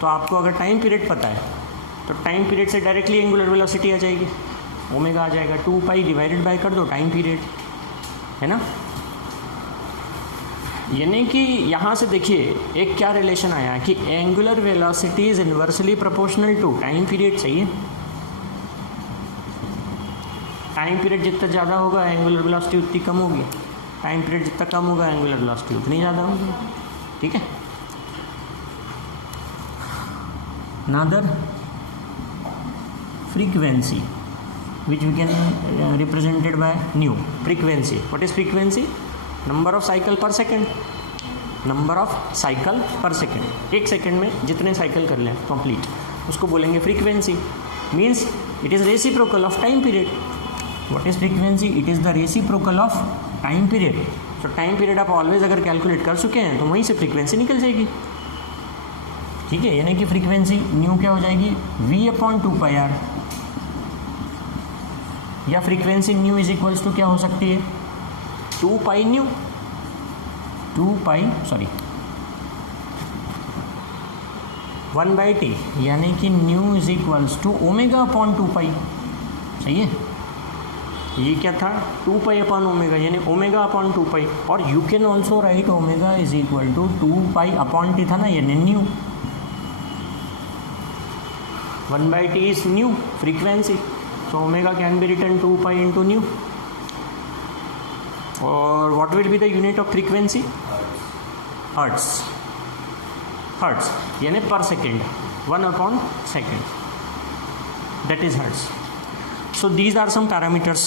तो आपको अगर टाइम पीरियड पता है तो टाइम पीरियड से डायरेक्टली एंगुलर वेलोसिटी आ जाएगी, ओमेगा आ जाएगा, 2 पाई डिवाइडेड बाय कर दो टाइम पीरियड, है ना। यानी कि यहाँ से देखिए एक क्या रिलेशन आया कि angular velocity is inversely proportional to time period, सही है। टाइम पीरियड जितना ज़्यादा होगा एंगुलर वेलोसिटी उतनी कम होगी, टाइम पीरियड जितना कम होगा एंगुलर वेलोसिटी उतनी ज़्यादा होगी, ठीक है। नादर frequency which we can represented by nu, frequency. What is frequency? Number of cycle per second, number of cycle per second, एक सेकेंड में जितने साइकिल कर लें कंप्लीट उसको बोलेंगे frequency. Means it is reciprocal of time period. What is frequency? It is the reciprocal of time period. तो time period आप always अगर कैलकुलेट कर चुके हैं तो वहीं से फ्रीक्वेंसी निकल जाएगी, ठीक है। यानी कि फ्रीक्वेंसी न्यू क्या हो जाएगी, v/2πr, या frequency nu is equals to क्या हो सकती है, 2 पाई न्यू, 1/t, यानी कि न्यू इज इक्वल्स टू ω/2π, सही है। ये क्या था, 2π/ω, यानी ω/2π। और you can also write ω is equal to 2π/t था ना, यानी nu, 1/t is nu frequency, so omega can be written 2 pi into nu. और what will be the unit of frequency? Hertz. Hertz यानी per second, 1/second, that is hertz. So these are some parameters.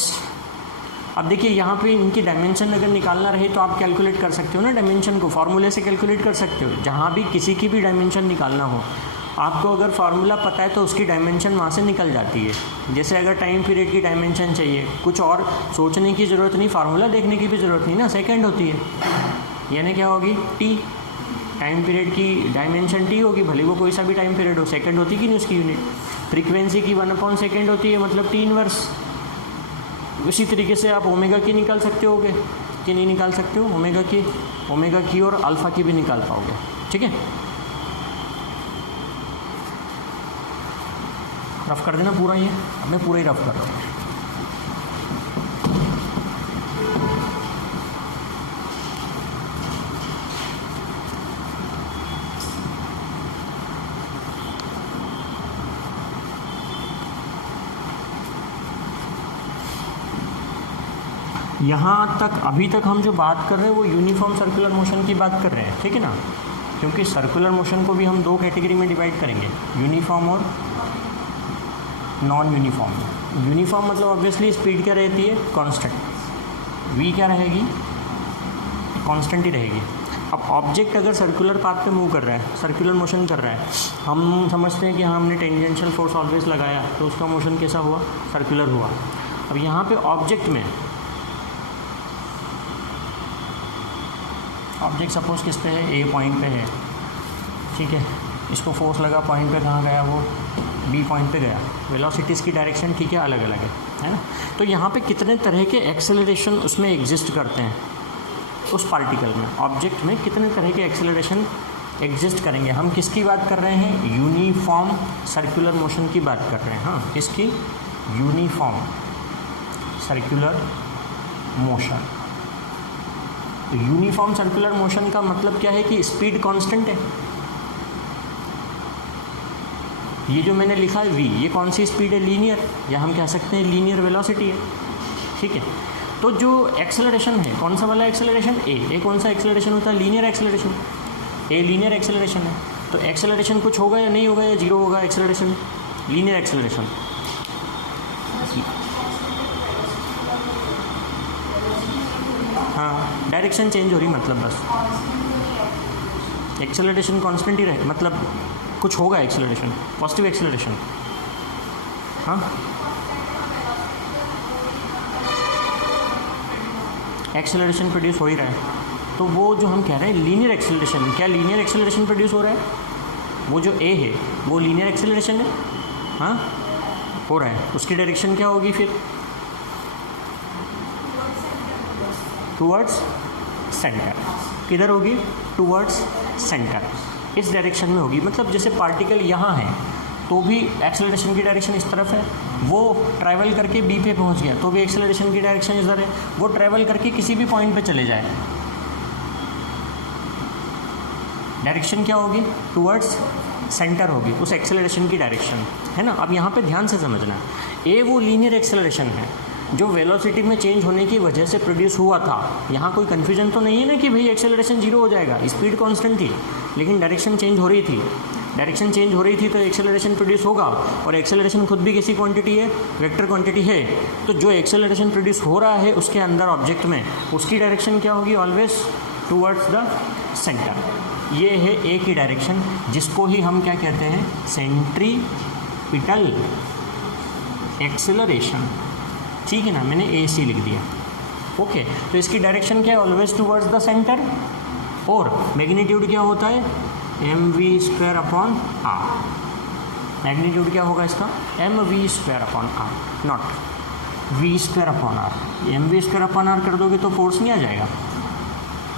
अब देखिए यहाँ पे इनकी dimension अगर निकालना रहे तो आप कैलकुलेट कर सकते हो ना, डायमेंशन को फार्मूले से कैलकुलेट कर सकते हो। जहाँ भी किसी की भी डायमेंशन निकालना हो, आपको अगर फार्मूला पता है तो उसकी डायमेंशन वहाँ से निकल जाती है। जैसे अगर टाइम पीरियड की डायमेंशन चाहिए, कुछ और सोचने की ज़रूरत नहीं, फार्मूला देखने की भी ज़रूरत नहीं ना, सेकंड होती है, यानी क्या होगी, टी। टाइम पीरियड की डायमेंशन टी होगी, भले वो कोई सा भी टाइम पीरियड हो, सेकंड होती कि नहीं उसकी यूनिट। फ्रीक्वेंसी की 1/second होती है, मतलब टी इनवर्स। उसी तरीके से आप ओमेगा की निकाल सकते होगे कि नहीं निकाल सकते हो, ओमेगा की और अल्फ़ा की भी निकाल पाओगे, ठीक है। रफ कर देना पूरा, ये अब मैं पूरा ही रफ कर रहा हूँ। यहाँ तक अभी तक हम जो बात कर रहे हैं वो यूनिफॉर्म सर्कुलर मोशन की बात कर रहे हैं, ठीक है ना। क्योंकि सर्कुलर मोशन को भी हम 2 कैटेगरी में डिवाइड करेंगे, यूनिफॉर्म और नॉन यूनिफॉर्म। यूनिफॉर्म मतलब ऑब्वियसली स्पीड क्या रहती है, कांस्टेंट, v क्या रहेगी, कांस्टेंट ही रहेगी। अब ऑब्जेक्ट अगर सर्कुलर पाथ पे मूव कर रहा है, सर्कुलर मोशन कर रहा है, हम समझते हैं कि हाँ हमने टेंजेंशियल फोर्स ऑलवेज लगाया तो उसका मोशन कैसा हुआ, सर्कुलर हुआ। अब यहाँ पे ऑब्जेक्ट में, ऑब्जेक्ट सपोज किस पे है, ए पॉइंट पे है, ठीक है। इसको फोर्स लगा, पॉइंट पे कहाँ गया, वो बी पॉइंट पे गया। वेलोसिटीज़ की डायरेक्शन ठीक है अलग अलग है ना। तो यहाँ पे कितने तरह के एक्सेलरेशन उसमें एग्जिस्ट करते हैं, उस पार्टिकल में, ऑब्जेक्ट में कितने तरह के एक्सेलरेशन एग्जिस्ट करेंगे। हम किसकी बात कर रहे हैं, यूनिफॉर्म सर्कुलर मोशन की बात कर रहे हैं। हाँ, इसकी यूनिफॉर्म सर्कुलर मोशन। तो यूनिफॉर्म सर्कुलर मोशन का मतलब क्या है कि स्पीड कांस्टेंट है। ये जो मैंने लिखा है v, ये कौन सी स्पीड है, लीनियर, या हम कह सकते हैं लीनियर वेलोसिटी है, ठीक है। तो जो एक्सेलरेशन है, कौन सा वाला एक्सेलरेशन, ए कौन सा एक्सेलरेशन होता है, linear acceleration. A linear acceleration है, तो एक्सेलरेशन कुछ होगा या नहीं होगा, या जीरो होगा एक्सेलरेशन, लीनियर एक्सेलरेशन। हाँ, डायरेक्शन चेंज हो रही, मतलब बस एक्सेलरेशन कांस्टेंट ही रहे, मतलब कुछ होगा एक्सेलरेशन, पॉजिटिव एक्सेलरेशन। हाँ, एक्सेलरेशन प्रोड्यूस हो ही रहा है। तो वो जो हम कह रहे हैं लीनियर एक्सेलरेशन, क्या लीनियर एक्सेलरेशन प्रोड्यूस हो रहा है, वो जो ए है वो लीनियर एक्सेलरेशन है। हाँ, हो रहा है, उसकी डायरेक्शन क्या होगी फिर, टूवर्ड्स सेंटर। किधर होगी, टूवर्ड्स सेंटर, इस डायरेक्शन में होगी। मतलब जैसे पार्टिकल यहाँ है तो भी एक्सेलरेशन की डायरेक्शन इस तरफ है, वो ट्रैवल करके बी पे पहुँच गया तो भी एक्सेलरेशन की डायरेक्शन इधर है, वो ट्रैवल करके किसी भी पॉइंट पे चले जाए, डायरेक्शन क्या होगी? टूवर्ड्स सेंटर होगी, उस एक्सेलरेशन की डायरेक्शन, है ना। अब यहाँ पे ध्यान से समझना, ए वो लीनियर एक्सेलरेशन है जो वेलोसिटी में चेंज होने की वजह से प्रोड्यूस हुआ था। यहाँ कोई कन्फ्यूजन तो नहीं है ना कि भाई एक्सेलरेशन जीरो हो जाएगा, स्पीड कांस्टेंट थी लेकिन डायरेक्शन चेंज हो रही थी, डायरेक्शन चेंज हो रही थी तो एक्सेलरेशन प्रोड्यूस होगा, और एक्सेलरेशन खुद भी किसी क्वांटिटी है, वेक्टर क्वांटिटी है। तो जो एक्सेलरेशन प्रोड्यूस हो रहा है उसके अंदर ऑब्जेक्ट में, उसकी डायरेक्शन क्या होगी? Always towards the centre. ये है ए की डायरेक्शन, जिसको ही हम क्या कहते हैं? Centripetal acceleration. ठीक है ना, मैंने ए सी लिख दिया। ओके, तो इसकी डायरेक्शन क्या है? Always towards the centre. और मैग्नीट्यूड क्या होता है? mv² upon r। मैग्नीट्यूड क्या होगा इसका? mv² upon r, not v² upon r। mv² upon r कर दोगे तो फोर्स नहीं आ जाएगा,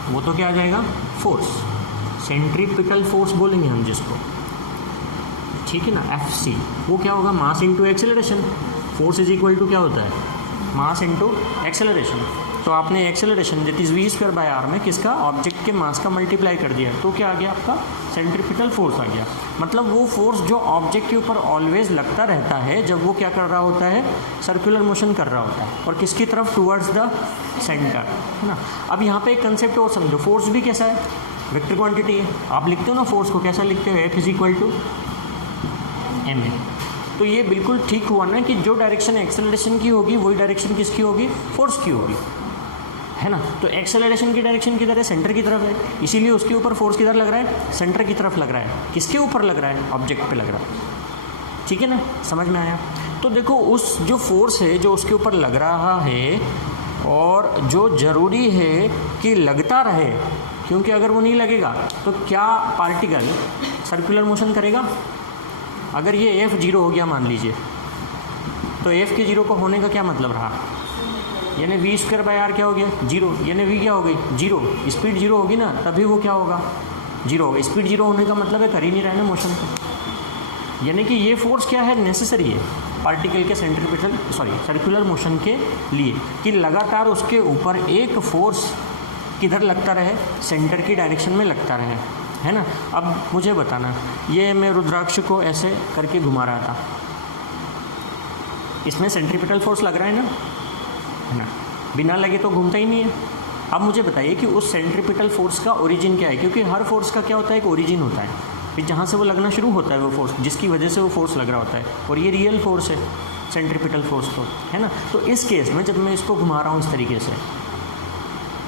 वो तो क्या आ जाएगा? फोर्स, सेंट्रीपिटल फोर्स बोलेंगे हम जिसको, ठीक है ना, Fc। वो क्या होगा? Mass into acceleration. Force is equal to क्या होता है? Mass into acceleration. तो आपने acceleration that is v² by r में किसका? ऑब्जेक्ट के मास का मल्टीप्लाई कर दिया, तो क्या आ गया आपका? सेंट्रीपिटल फोर्स आ गया। मतलब वो फोर्स जो ऑब्जेक्ट के ऊपर ऑलवेज लगता रहता है जब वो क्या कर रहा होता है? सर्कुलर मोशन कर रहा होता है, और किसकी तरफ? टूवर्ड्स द सेंटर, है ना। अब यहाँ पे एक कंसेप्ट और समझो, फोर्स भी कैसा है? वेक्टर क्वांटिटी है। आप लिखते हो ना फोर्स को, कैसा लिखते हो? F is equal to ma। तो ये बिल्कुल ठीक हुआ ना कि जो डायरेक्शन एक्सेलरेशन की होगी वही डायरेक्शन किसकी होगी? फोर्स की होगी, है ना। तो एक्सेलरेशन की डायरेक्शन किधर है? सेंटर की तरफ है, इसीलिए उसके ऊपर फोर्स किधर लग रहा है? सेंटर की तरफ लग रहा है। किसके ऊपर लग रहा है? ऑब्जेक्ट पे लग रहा है, ठीक है ना, समझ में आया। तो देखो, उस जो फोर्स है जो उसके ऊपर लग रहा है, और जो ज़रूरी है कि लगता रहे, क्योंकि अगर वो नहीं लगेगा तो क्या पार्टिकल सर्कुलर मोशन करेगा? अगर ये F 0 हो गया मान लीजिए, तो F के 0 को होने का क्या मतलब रहा? यानी v² बाय r क्या हो गया? 0। यानी v क्या हो गई? 0। स्पीड 0 होगी ना, तभी वो क्या होगा? 0 होगा। स्पीड 0 होने का मतलब है कर ही नहीं रहा है ना मोशन को। यानी कि ये फोर्स क्या है? नेसेसरी है पार्टिकल के सर्कुलर मोशन के लिए, कि लगातार उसके ऊपर एक फोर्स किधर लगता रहे? सेंटर की डायरेक्शन में लगता रहे, है ना। अब मुझे बताना, ये मैं रुद्राक्ष को ऐसे करके घुमा रहा था, इसमें सेंट्रीपिटल फोर्स लग रहा है ना, है ना, बिना लगे तो घूमता ही नहीं है। अब मुझे बताइए कि उस सेंट्रीपिटल फोर्स का ओरिजिन क्या है? क्योंकि हर फोर्स का क्या होता है? एक ओरिजिन होता है, फिर जहाँ से वो लगना शुरू होता है वो फोर्स, जिसकी वजह से वो फोर्स लग रहा होता है, और ये रियल फोर्स है सेंट्रीपिटल फोर्स, तो है ना। तो इस केस में जब मैं इसको घुमा रहा हूँ इस तरीके से,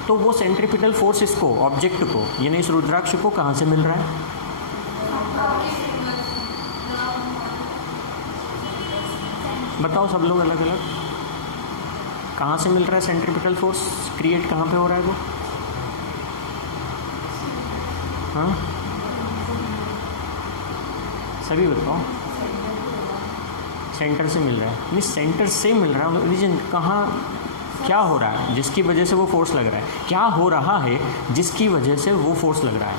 तो वो सेंट्रीपिटल फोर्स इसको, ऑब्जेक्ट को, यानी इस रुद्राक्ष को कहाँ से मिल रहा है? बताओ सब लोग अलग अलग, कहाँ से मिल रहा है सेंट्रीपिटल फोर्स? क्रिएट कहाँ पे हो रहा है वो? हाँ, सभी बताओ। सेंटर से मिल रहा है, नहीं सेंटर से मिल रहा है, ओरिजिन कहाँ, क्या हो रहा है जिसकी वजह से वो फोर्स लग रहा है? क्या हो रहा है जिसकी वजह से वो फोर्स लग रहा है?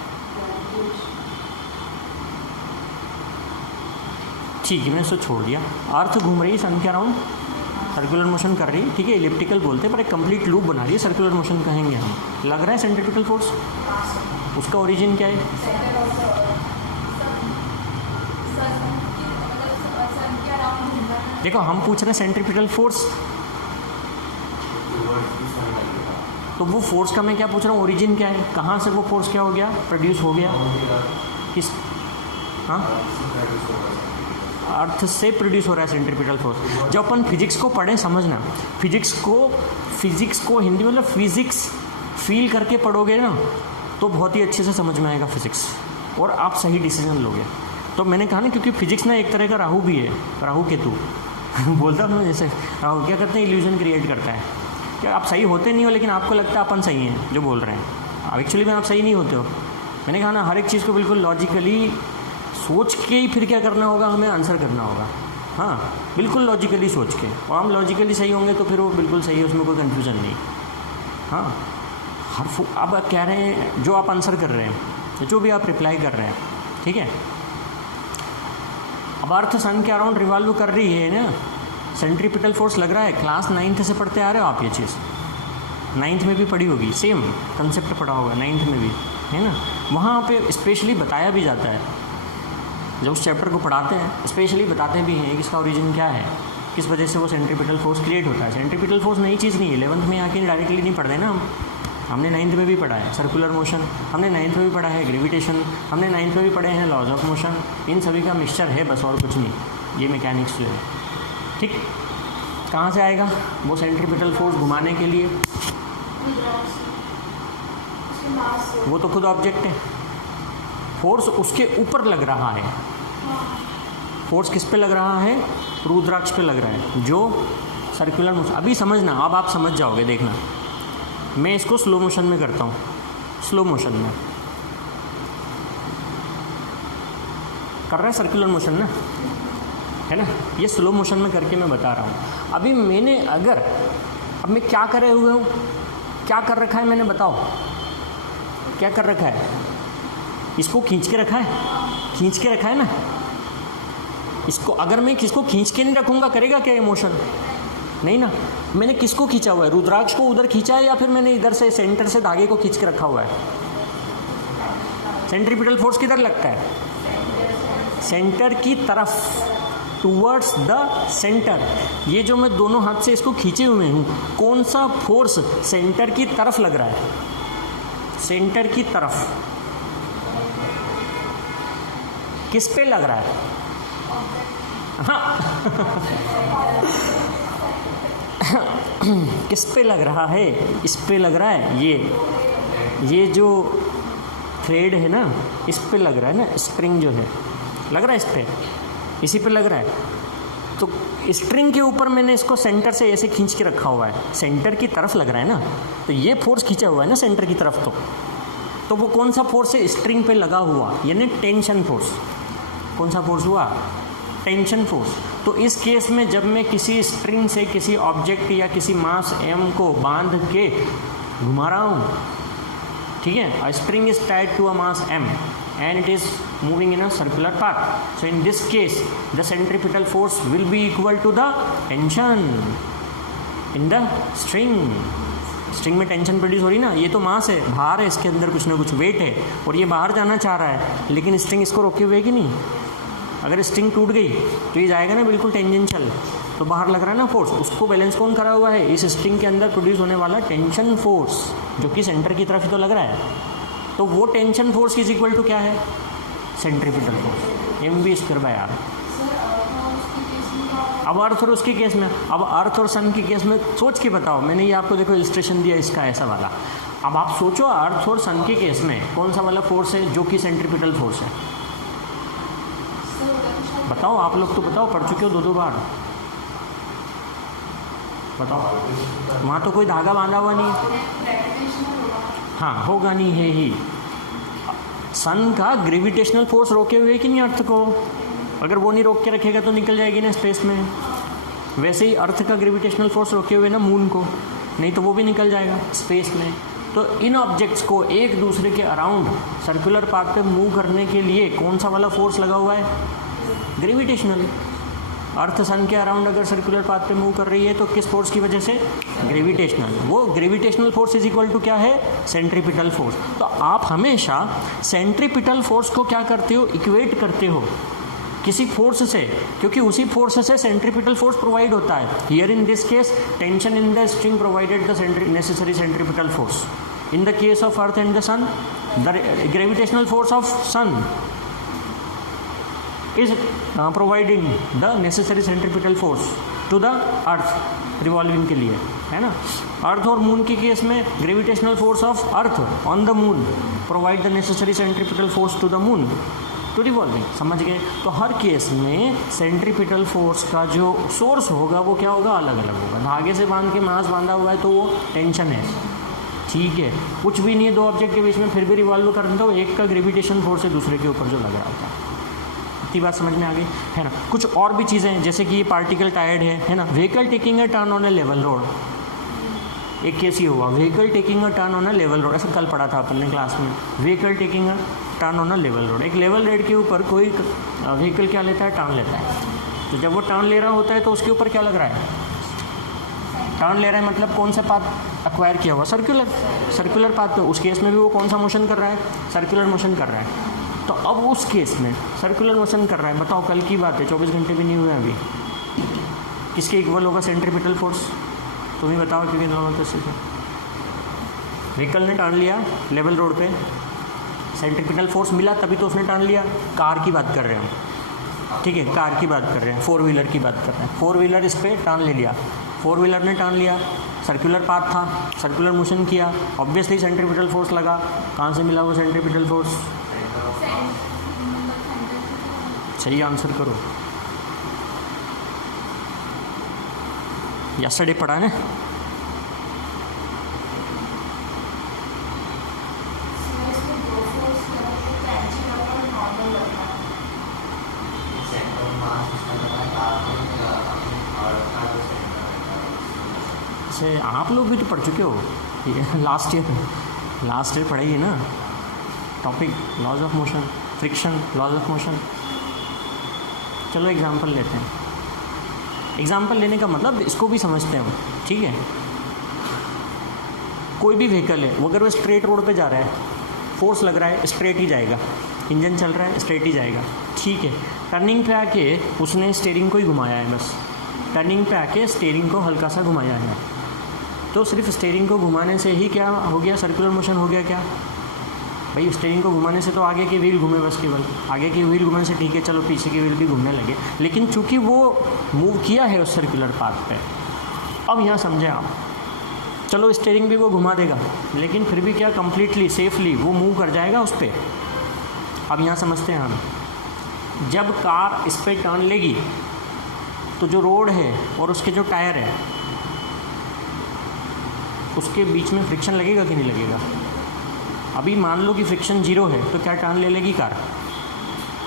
ठीक है, मैंने इसको छोड़ दिया। अर्थ घूम रही है सन के अराउंड, सर्कुलर मोशन कर रही है, ठीक है, इलिप्टिकल बोलते हैं, पर एक कंप्लीट लूप बना रही है, सर्कुलर मोशन कहेंगे हम। लग रहा है सेंट्रीपिटल फोर्स, उसका ओरिजिन क्या है? देखो, हम पूछ रहे हैं सेंट्रीपिटल फोर्स, तो वो फोर्स का मैं क्या पूछ रहा हूँ? ओरिजिन क्या है? कहाँ से वो फोर्स क्या हो गया? प्रोड्यूस हो गया? किस, हाँ, अर्थ से प्रोड्यूस हो रहा है सेंट्रीपिटल फोर्स। जब अपन फिजिक्स को पढ़ें, समझना, फिजिक्स को हिंदी मतलब फिजिक्स फील करके पढ़ोगे ना, तो बहुत ही अच्छे से समझ में आएगा फिजिक्स, और आप सही डिसीजन लोगे। तो मैंने कहा ना, क्योंकि फिजिक्स ना एक तरह का राहु भी है, राहु केतु बोलता हूँ जैसे, राहु क्या करते हैं? इल्यूजन क्रिएट करता है, क्या आप सही होते नहीं हो लेकिन आपको लगता है अपन सही हैं जो बोल रहे हैं, अब एक्चुअली में आप सही नहीं होते हो। मैंने कहा ना, हर एक चीज़ को बिल्कुल लॉजिकली सोच के ही फिर क्या करना होगा, हमें आंसर करना होगा। हाँ, बिल्कुल लॉजिकली सोच के, और हम लॉजिकली सही होंगे तो फिर वो बिल्कुल सही है, उसमें कोई कन्फ्यूज़न नहीं। हाँ, अब कह रहे हैं जो आप आंसर कर रहे हैं, जो भी आप रिप्लाई कर रहे हैं, ठीक है। अब अर्थ सन के अराउंड रिवॉल्व कर रही है ना, सेंट्रीपिटल फोर्स लग रहा है। क्लास 9th से पढ़ते आ रहे हो आप ये चीज़, 9th में भी पढ़ी होगी, सेम कंसेप्ट पढ़ा होगा 9th में भी, है ना। वहाँ पे स्पेशली बताया भी जाता है, जब उस चैप्टर को पढ़ाते हैं स्पेशली बताते भी हैं कि इसका ओरिजिन क्या है, किस वजह से वो सेंट्रीपिटल फोर्स क्रिएट होता है। सेंट्रीपिटल फोर्स नई चीज़ नहीं है, 11th में आके डायरेक्टली नहीं पढ़ते ना हमने 9th में भी पढ़ा है सर्कुलर मोशन, हमने 9th में भी पढ़ा है ग्रेविटेशन, हमने 9th में भी पढ़े हैं लॉज ऑफ मोशन। इन सभी का मिक्सचर है बस, और कुछ नहीं, ये मैकेनिक्स जो है। ठीक, कहाँ से आएगा वो सेंट्रीपिटल फोर्स घुमाने के लिए? वो तो खुद ऑब्जेक्ट है, फोर्स उसके ऊपर लग रहा है। फोर्स किस पे लग रहा है? रुद्राक्ष पे लग रहा है, जो सर्कुलर मोशन। अभी समझना, अब आप समझ जाओगे, देखना। मैं इसको स्लो मोशन में करता हूँ, स्लो मोशन में कर रहा है सर्कुलर मोशन ना, है ना। ये स्लो मोशन में करके मैं बता रहा हूँ। अभी मैंने अगर, अब मैं क्या करे हुए हूँ, क्या कर रखा है मैंने, बताओ क्या कर रखा है? इसको खींच के रखा है, खींच के रखा है ना। इसको अगर मैं किसको खींच के नहीं रखूँगा, करेगा क्या ये मोशन? नहीं ना। मैंने किसको खींचा हुआ है? रुद्राक्ष को उधर खींचा है, या फिर मैंने इधर से सेंटर से धागे को खींच के रखा हुआ है? सेंट्रीपिटल फोर्स किधर लगता है? सेंटर की तरफ, टूवर्ड्स द सेंटर। ये जो मैं दोनों हाथ से इसको खींचे हुए हूँ, कौन सा फोर्स सेंटर की तरफ लग रहा है? सेंटर की तरफ। किस पे लग रहा है? हाँ किस पे लग रहा है? इस पे लग रहा है। ये जो थ्रेड है ना, इस पे लग रहा है ना, स्ट्रिंग जो है लग रहा है इस पे, इसी पे लग रहा है। तो स्ट्रिंग के ऊपर मैंने इसको सेंटर से ऐसे खींच के रखा हुआ है, सेंटर की तरफ लग रहा है ना, तो ये फोर्स खींचा हुआ है ना सेंटर की तरफ। तो वो कौन सा फोर्स है? स्ट्रिंग पे लगा हुआ, यानी टेंशन फोर्स। कौन सा फोर्स हुआ? Tension force. तो इस केस में जब मैं किसी स्ट्रिंग से किसी ऑब्जेक्ट या किसी मास m को बांध के घुमा रहा हूँ, ठीक है, a spring is tied to a mass m and it is moving in a circular path. So in this case the centripetal force will be equal to the tension in the string. String में tension produce हो रही ना, ये तो मास है, भार है, इसके अंदर कुछ ना कुछ वेट है, और ये बाहर जाना चाह रहा है, लेकिन स्ट्रिंग इसको रोके हुए है कि नहीं? अगर स्ट्रिंग टूट गई तो ये जाएगा ना बिल्कुल टेंजेंशियल, तो बाहर लग रहा है ना फोर्स, उसको बैलेंस कौन करा हुआ है? इस स्ट्रिंग के अंदर प्रोड्यूस होने वाला टेंशन फोर्स, जो कि सेंटर की तरफ ही तो लग रहा है। तो वो tension force is equal to क्या है? Centripetal force, mv²/r। अब अर्थ और उसके केस में, अब अर्थ और सन के केस में सोच के बताओ, मैंने ये आपको देखो इलस्ट्रेशन दिया इसका ऐसा वाला। अब आप सोचो अर्थ और सन के केस में कौन सा वाला फोर्स है जो कि सेंट्रीपिटल फोर्स है? बताओ, आप लोग तो बताओ, पढ़ चुके हो 2-2 बार, बताओ। वहाँ तो कोई धागा बांधा हुआ नहीं, हाँ होगा नहीं, है ही। सन का ग्रेविटेशनल फोर्स रोके हुए कि नहीं अर्थ को? अगर वो नहीं रोक के रखेगा तो निकल जाएगी ना स्पेस में। वैसे ही अर्थ का ग्रेविटेशनल फोर्स रोके हुए ना मून को, नहीं तो वो भी निकल जाएगा स्पेस में। तो इन ऑब्जेक्ट्स को एक दूसरे के अराउंड सर्कुलर पाथ पे मूव करने के लिए कौन सा वाला फोर्स लगा हुआ है? ग्रेविटेशनल। अर्थ सन के अराउंड अगर सर्कुलर पाथ पे मूव कर रही है तो किस फोर्स की वजह से? ग्रेविटेशनल। वो gravitational force is equal to क्या है? Centripetal force. तो आप हमेशा सेंट्रीपिटल फोर्स को क्या करते हो? इक्वेट करते हो किसी फोर्स से, क्योंकि उसी फोर्स से सेंट्रीपिटल फोर्स प्रोवाइड होता है। Here in this case tension in the string provided the necessary centripetal force. In the case of earth and the sun, the gravitational force of sun is providing the necessary centripetal force to the earth revolving के लिए, है ना। अर्थ और moon के case में gravitational force of earth on the moon provide the necessary centripetal force to the moon to revolving. समझ गए? तो हर केस में सेंट्रीपिटल फोर्स का जो सोर्स होगा वो क्या होगा? अलग अलग होगा। धागे से बांध के मास बांधा हुआ है तो वो टेंशन है, ठीक है, कुछ भी नहीं है, दो ऑब्जेक्ट के बीच में, फिर भी रिवॉल्व करते हो, एक का ग्रेविटेशन फोर्स है दूसरे के ऊपर जो लग रहा होता है। इतनी बात समझ में आ गई, है ना। कुछ और भी चीज़ें हैं, जैसे कि ये पार्टिकल टायर्ड है ना। Vehicle taking a turn on A level road, एक केस ही हुआ, vehicle taking a turn on a level road, ऐसा कल पढ़ा था अपन ने क्लास में। Vehicle taking a turn on a level road. एक लेवल रोड के ऊपर कोई व्हीकल क्या लेता है, टर्न लेता है। तो जब वो टर्न ले रहा होता है तो उसके ऊपर क्या लग रहा है, टर्न ले रहा है, मतलब कौन सा पाथ एक्वायर किया हुआ, सर्कुलर पाथ। तो उस केस में भी वो कौन सा मोशन कर रहा है, सर्कुलर मोशन कर रहा है। तो अब उस केस में सर्कुलर मोशन कर रहा है, बताओ कल की बात है, 24 घंटे भी नहीं हुए अभी, किसके इक्वल होगा सेंट्रीपिटल फोर्स, तुम ही बताओ, क्योंकि नॉर्मल प्रोसेस है। व्हीकल ने टर्न लिया लेवल रोड पे, सेंट्रीपिटल फोर्स मिला तभी तो उसने टर्न लिया। कार की बात कर रहे हैं हम, ठीक है, कार की बात कर रहे हैं, 4 व्हीलर की बात कर रहे हैं। 4 व्हीलर इस पर टर्न ले लिया, 4 व्हीलर ने टर्न लिया, सर्कुलर पाथ था, सर्कुलर मोशन किया, ऑब्वियसली सेंट्रीपिटल फोर्स लगा। कहाँ से मिला वो सेंट्रीपिटल फोर्स, सही आंसर करो। यस्टरडे पढ़ा है ना, से आप लोग भी तो पढ़ चुके हो, लास्ट ईयर पढ़ाइए ना topic, laws of motion, friction, laws of motion. चलो एग्जांपल लेते हैं। एग्जांपल लेने का मतलब इसको भी समझते हैं हम, ठीक है। कोई भी व्हीकल है, वो अगर वो स्ट्रेट रोड पे जा रहा है, फोर्स लग रहा है, स्ट्रेट ही जाएगा, इंजन चल रहा है, स्ट्रेट ही जाएगा, ठीक है। टर्निंग पे आके उसने स्टीयरिंग को ही घुमाया है, बस टर्निंग पे आके स्टीयरिंग को हल्का सा घुमाया है, तो सिर्फ स्टीयरिंग को घुमाने से ही क्या हो गया, सर्कुलर मोशन हो गया क्या भाई। स्टीयरिंग को घुमाने से तो आगे की व्हील घूमे, बस केवल आगे की व्हील घूमने से ठीक है, चलो पीछे की व्हील भी घूमने लगे, लेकिन चूंकि वो मूव किया है उस सर्कुलर पाथ पे। अब यहाँ समझे आप, चलो स्टीयरिंग भी वो घुमा देगा, लेकिन फिर भी क्या कंप्लीटली सेफली वो मूव कर जाएगा उस पर। अब यहाँ समझते हैं हम, जब कार इस पर टर्न लेगी तो जो रोड है और उसके जो टायर है उसके बीच में फ्रिक्शन लगेगा कि नहीं लगेगा। अभी मान लो कि फ्रिक्शन 0 है तो क्या टर्न ले लेगी कार,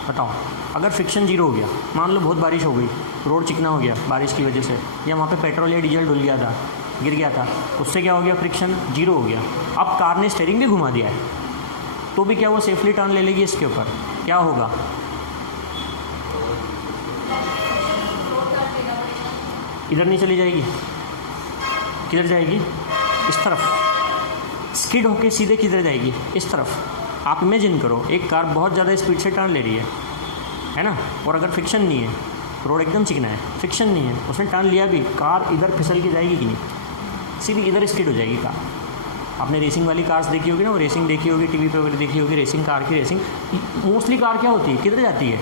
बताओ। अगर फ्रिक्शन 0 हो गया, मान लो बहुत बारिश हो गई, रोड चिकना हो गया बारिश की वजह से, या वहाँ पे पेट्रोल या डीजल डुल गया था, गिर गया था, उससे क्या हो गया, फ्रिक्शन 0 हो गया। अब कार ने स्टीयरिंग भी घुमा दिया है, तो भी क्या वो सेफली टर्न ले लेगी इसके ऊपर, क्या होगा, इधर नहीं चली जाएगी, किधर जाएगी, इस तरफ, स्किड होके सीधे किधर जाएगी, इस तरफ। आप इमेजिन करो, एक कार बहुत ज़्यादा स्पीड से टर्न ले रही है ना, और अगर फ्रिक्शन नहीं है, रोड एकदम चिकना है, फ्रिक्शन नहीं है, उसने टर्न लिया भी, कार इधर फिसल के जाएगी कि नहीं, सीधी इधर स्किड हो जाएगी कार। आपने रेसिंग वाली कार्स देखी होगी ना, वो रेसिंग देखी होगी, टीवी पे वगैरह देखी होगी, रेसिंग कार की रेसिंग। मोस्टली कार क्या होती है, किधर जाती है,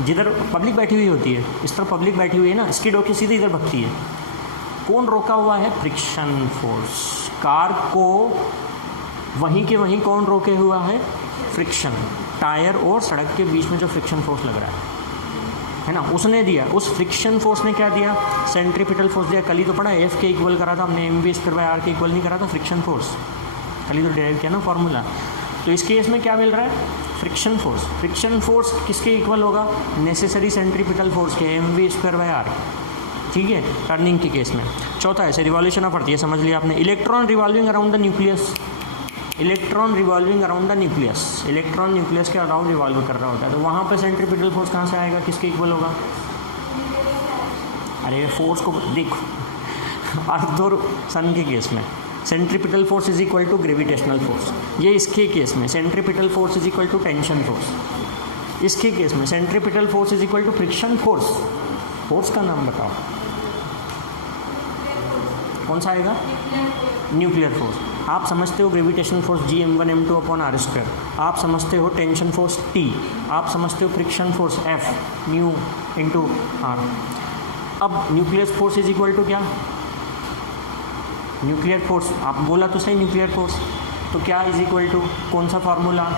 जिधर पब्लिक बैठी हुई होती है, इस तरफ पब्लिक बैठी हुई है ना, स्किड होके सीधे इधर भगती है। कौन रोका हुआ है, फ्रिक्शन फोर्स। कार को वहीं के वहीं कौन रोके हुआ है, फ्रिक्शन, टायर और सड़क के बीच में जो फ्रिक्शन फोर्स लग रहा है ना, उसने दिया। उस फ्रिक्शन फोर्स ने क्या दिया, सेंट्रीपिटल फोर्स दिया। कल ही तो पढ़ा, एफ के इक्वल करा था हमने, mv²/r के इक्वल नहीं करा था फ्रिक्शन फोर्स, कल ही तो डिराइव किया ना फॉर्मूला। तो इस केस में क्या मिल रहा है, फ्रिक्शन फोर्स। फ्रिक्शन फोर्स किसके इक्वल होगा, नेसेसरी सेंट्रीपिटल फोर्स के, mv²/r, ठीक है, टर्निंग के केस में। चौथा ऐसे रिवॉल्यूशन ऑफ अर्थ, ये समझ लिया आपने। Electron revolving around the nucleus, electron revolving around the nucleus, electron nucleus के अराउंड रिवॉल्व कर रहा होता है, तो वहाँ पे सेंट्रीपिटल फोर्स कहाँ से आएगा, किसके इक्वल होगा। अरे फोर्स को देखो, अर्थ और सन के केस में centripetal force is equal to gravitational force, ये इसके केस में centripetal force is equal to tension force, इसके केस में centripetal force is equal to friction force. Force का नाम बताओ, कौन सा आएगा, न्यूक्लियर फोर्स। आप समझते हो ग्रेविटेशनल फोर्स Gm1m2/r², आप समझते हो टेंशन फोर्स T, आप समझते हो friction force F nu into R। अब nuclear force is equal to क्या, न्यूक्लियर फोर्स, आप बोला तो सही न्यूक्लियर फोर्स, तो क्या इज इक्वल टू कौन सा फॉर्मूला,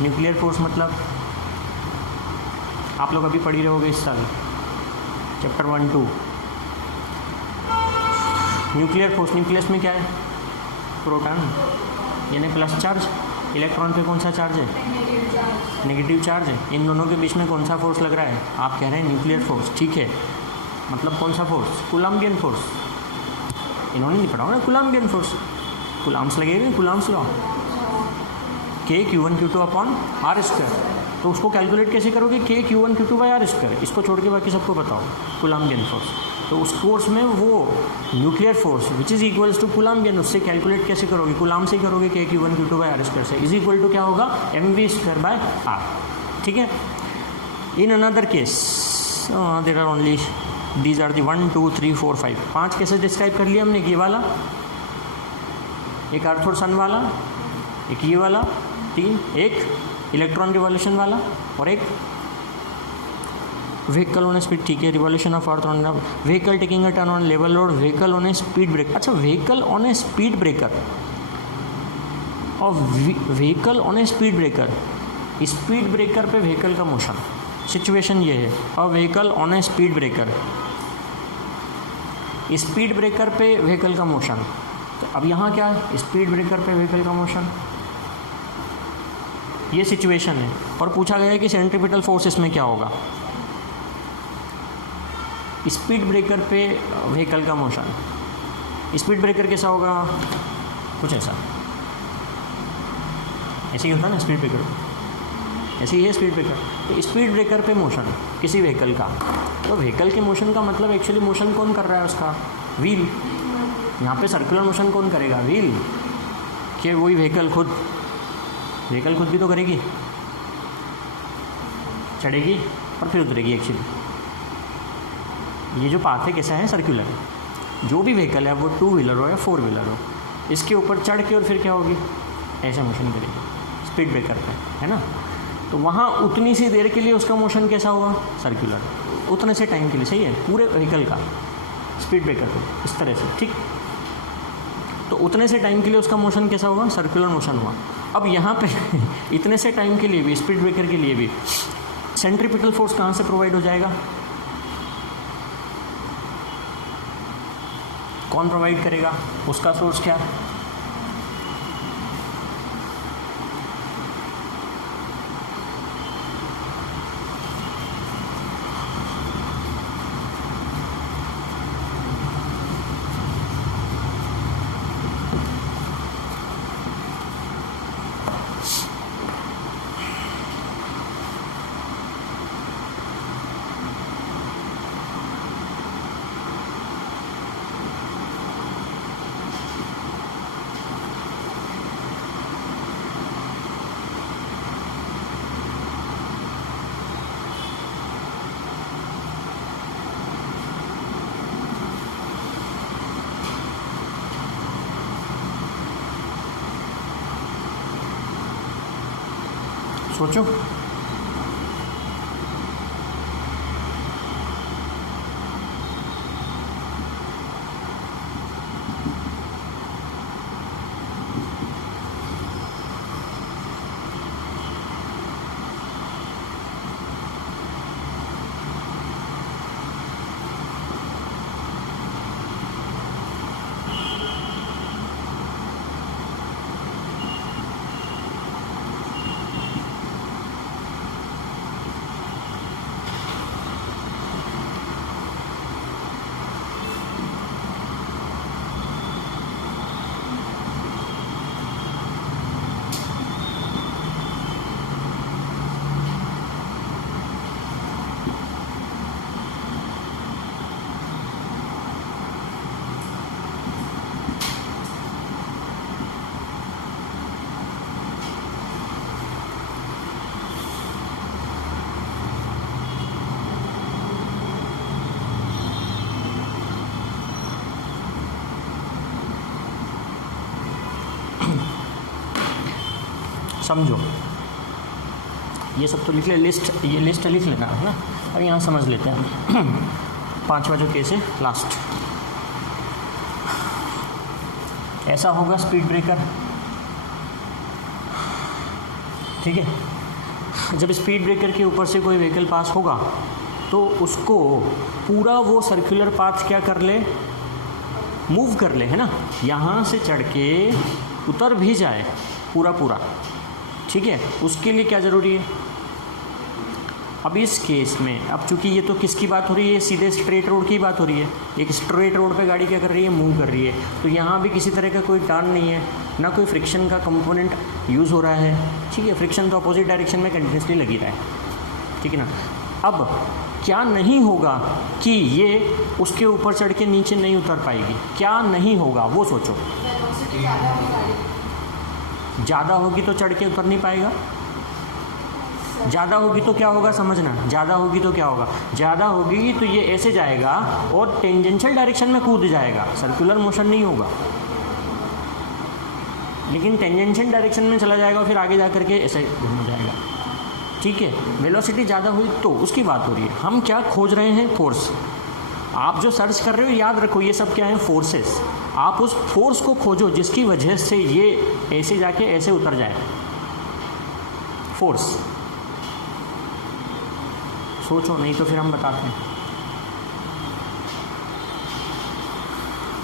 न्यूक्लियर फोर्स मतलब आप लोग अभी पढ़ ही रहोगे इस साल, चैप्टर 1-2। न्यूक्लियर फोर्स, न्यूक्लियस में क्या है, प्रोटॉन यानी प्लस चार्ज, इलेक्ट्रॉन पे कौन सा चार्ज है, नेगेटिव चार्ज है, इन दोनों के बीच में कौन सा फोर्स लग रहा है, आप कह रहे हैं न्यूक्लियर फोर्स, ठीक है। मतलब कौन सा फोर्स, कूलम्बियन फोर्स, इन्होंने नहीं पढ़ा ना कूलम्बियन फोर्स, कूलम्ब्स लगेगा, Coulomb's law, Q1 Q2 upon r square. तो उसको कैलकुलेट कैसे करोगे, Q1 Q2 by R square. इसको छोड़ के बाकी सबको बताओ कूलम्बियन फोर्स। तो उस कोर्स में वो nuclear force which is equals to Coulombian, उससे कैलकुलेट कैसे करोगे, कूलम से करोगे Q1 Q2 by R square से, इज इक्वल टू क्या होगा mv स्क्वायर बाय आर। ठीक है। In another case there are only these are the 1 2 3 4 5 5 cases describe कर लिया हमने। ये वाला, एक अर्थ और सन वाला, एक ये वाला, 3, एक इलेक्ट्रॉन रिवॉल्यूशन वाला, और एक व्हीकल ऑन ए स्पीड। ठीक है, revolution of earth on vehicle taking a turn on level road, vehicle on a speed breaker. अच्छा, vehicle on a speed breaker और vehicle on a speed breaker, speed breaker पे vehicle का motion, situation ये है। और vehicle on a speed breaker, speed breaker पे vehicle का motion. तो अब यहाँ क्या है, स्पीड ब्रेकर पे व्हीकल का मोशन, ये सिचुएशन है। और पूछा गया है कि सेंट्रीपिटल फोर्स इसमें क्या होगा, स्पीड ब्रेकर पे व्हीकल का मोशन। स्पीड ब्रेकर कैसा होगा, कुछ ऐसा, ऐसे ही होता है ना स्पीड ब्रेकर, ऐसे ही है स्पीड ब्रेकर। तो स्पीड ब्रेकर पे मोशन किसी व्हीकल का, तो व्हीकल के मोशन का मतलब एक्चुअली मोशन कौन कर रहा है उसका, व्हील। यहाँ पे सर्कुलर मोशन कौन करेगा, व्हील, कि वही व्हीकल खुद, व्हीकल खुद भी तो करेगी, चढ़ेगी और फिर उतरेगी। एक्चुअली ये जो पाथ है कैसा है, सर्कुलर। जो भी व्हीकल है वो 2 व्हीलर हो या 4 व्हीलर हो, इसके ऊपर चढ़ के और फिर क्या होगी, ऐसा मोशन करेगी स्पीड ब्रेकर पे, है ना। तो वहाँ उतनी सी देर के लिए उसका मोशन कैसा होगा, सर्कुलर, उतने से टाइम के लिए, सही है, पूरे व्हीकल का स्पीड ब्रेकर पे इस तरह से। ठीक, तो उतने से टाइम के लिए उसका मोशन कैसा होगा, सर्कुलर मोशन हुआ। अब यहाँ पे इतने से टाइम के लिए भी, स्पीड ब्रेकर के लिए भी सेंट्रीपिटल फोर्स कहाँ से प्रोवाइड हो जाएगा, कौन प्रोवाइड करेगा, उसका सोर्स क्या है, सोचो। समझो, ये सब तो लिख ले, लिस्ट, ये लिस्ट लिख लेना है ना। अब यहाँ समझ लेते हैं 5वां जो केस है लास्ट। ऐसा होगा स्पीड ब्रेकर, ठीक है। जब स्पीड ब्रेकर के ऊपर से कोई व्हीकल पास होगा तो उसको पूरा वो सर्कुलर पाथ क्या कर ले, मूव कर ले, है ना। यहाँ से चढ़ के उतर भी जाए पूरा पूरा, ठीक है। उसके लिए क्या ज़रूरी है, अब इस केस में, अब चूंकि ये तो किसकी बात हो रही है, सीधे स्ट्रेट रोड की बात हो रही है, एक स्ट्रेट रोड पे गाड़ी क्या कर रही है, मूव कर रही है, तो यहाँ भी किसी तरह का कोई टर्न नहीं है, ना कोई फ्रिक्शन का कंपोनेंट यूज़ हो रहा है, ठीक है, फ्रिक्शन तो अपोजिट डायरेक्शन में कंटिन्यूसली लगी रहा है, ठीक है ना। अब क्या नहीं होगा कि ये उसके ऊपर चढ़ के नीचे नहीं उतर पाएगी, क्या नहीं होगा वो सोचो। ज़्यादा होगी तो चढ़ के उतर नहीं पाएगा, ज़्यादा होगी तो क्या होगा समझना, ज़्यादा होगी तो क्या होगा, ज़्यादा होगी तो ये ऐसे जाएगा और टेंजेंशियल डायरेक्शन में कूद जाएगा, सर्कुलर मोशन नहीं होगा, लेकिन टेंजेंशियल डायरेक्शन में चला जाएगा, फिर आगे जा करके ऐसे घूम जाएगा, ठीक है। वेलोसिटी ज़्यादा हुई तो उसकी बात हो रही है। हम क्या खोज रहे हैं, फोर्स। आप जो सर्च कर रहे हो याद रखो ये सब क्या है, फोर्सेस। आप उस फोर्स को खोजो जिसकी वजह से ये ऐसे जाके ऐसे उतर जाए, फोर्स। सोचो, नहीं तो फिर हम बताते हैं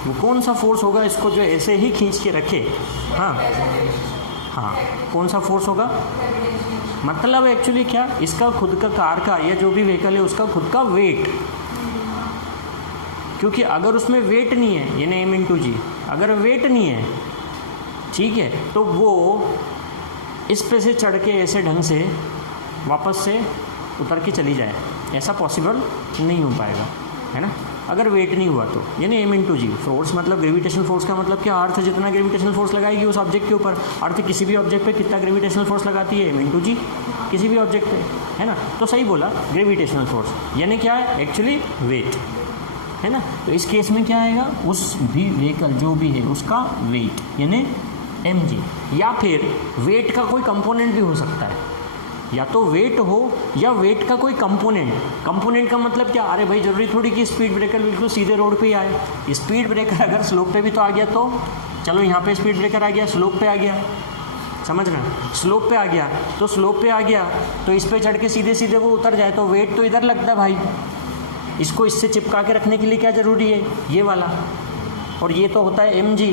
वो कौन सा फोर्स होगा इसको जो ऐसे ही खींच के रखे। हाँ हाँ, कौन सा फोर्स होगा, मतलब एक्चुअली क्या, इसका खुद का कार का या जो भी व्हीकल है उसका खुद का वेट, क्योंकि अगर उसमें वेट नहीं है, यानी m/g, अगर वेट नहीं है, ठीक है, तो वो इस पे से चढ़ के ऐसे ढंग से वापस से उतर के चली जाए, ऐसा पॉसिबल नहीं हो पाएगा, है ना, अगर वेट नहीं हुआ तो। यानी m/g, फोर्स मतलब ग्रेविटेशनल फोर्स का मतलब क्या, अर्थ जितना ग्रेविटेशनल फोर्स लगाएगी उस ऑब्जेक्ट के ऊपर, अर्थ किसी भी ऑब्जेक्ट पे कितना ग्रेविटेशनल फोर्स लगाती है, m/g, किसी भी ऑब्जेक्ट पे, है ना, तो सही बोला, ग्रेविटेशनल फोर्स, यानी क्या है एक्चुअली वेट, है ना। तो इस केस में क्या आएगा, उस भी व्हीकल जो भी है उसका वेट यानी mg, या फिर वेट का कोई कंपोनेंट भी हो सकता है, या तो वेट हो या वेट का कोई कंपोनेंट। कंपोनेंट का मतलब क्या, अरे भाई जरूरी थोड़ी कि स्पीड ब्रेकर बिल्कुल सीधे रोड पे ही आए, स्पीड ब्रेकर अगर स्लोप पे भी तो आ गया तो चलो, यहाँ पे स्पीड ब्रेकर आ गया, स्लोप पे आ गया, समझना, स्लोप पे आ गया तो स्लोप पे आ गया तो इस पे चढ़ के सीधे सीधे वो उतर जाए तो वेट तो इधर लगता है भाई, इसको इससे चिपका के रखने के लिए क्या ज़रूरी है, ये वाला, और ये तो होता है mg,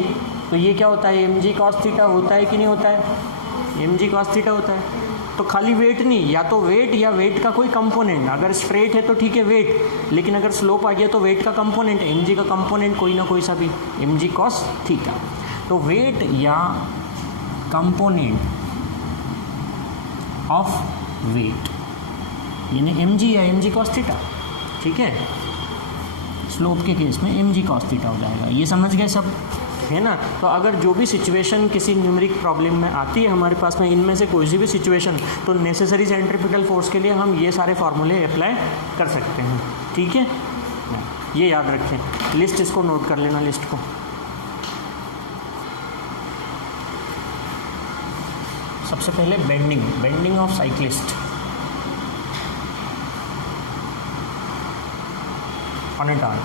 तो ये क्या होता है, mg cos थीटा होता है कि नहीं होता है, mg cos थीटा होता है। तो खाली वेट नहीं, या तो वेट या वेट का कोई कंपोनेंट, अगर स्ट्रेट है तो ठीक है वेट, लेकिन अगर स्लोप आ गया तो वेट का कंपोनेंट, mg का कंपोनेंट कोई ना कोई सा भी, mg cos थीटा। तो वेट या कंपोनेंट ऑफ वेट यानी mg या mg cos थीटा, ठीक है, स्लोप के केस में mg cos थीटा हो जाएगा। ये समझ गए सब, है ना। तो अगर जो भी सिचुएशन किसी न्यूमेरिक प्रॉब्लम में आती है हमारे पास में, इनमें से कोई सी भी सिचुएशन, तो नेसेसरी सेंट्रीफ्यूगल फोर्स के लिए हम ये सारे फार्मूले अप्लाई कर सकते हैं, ठीक है, ये याद रखें। लिस्ट इसको नोट कर लेना, लिस्ट को। सबसे पहले bending of cyclist on a turn,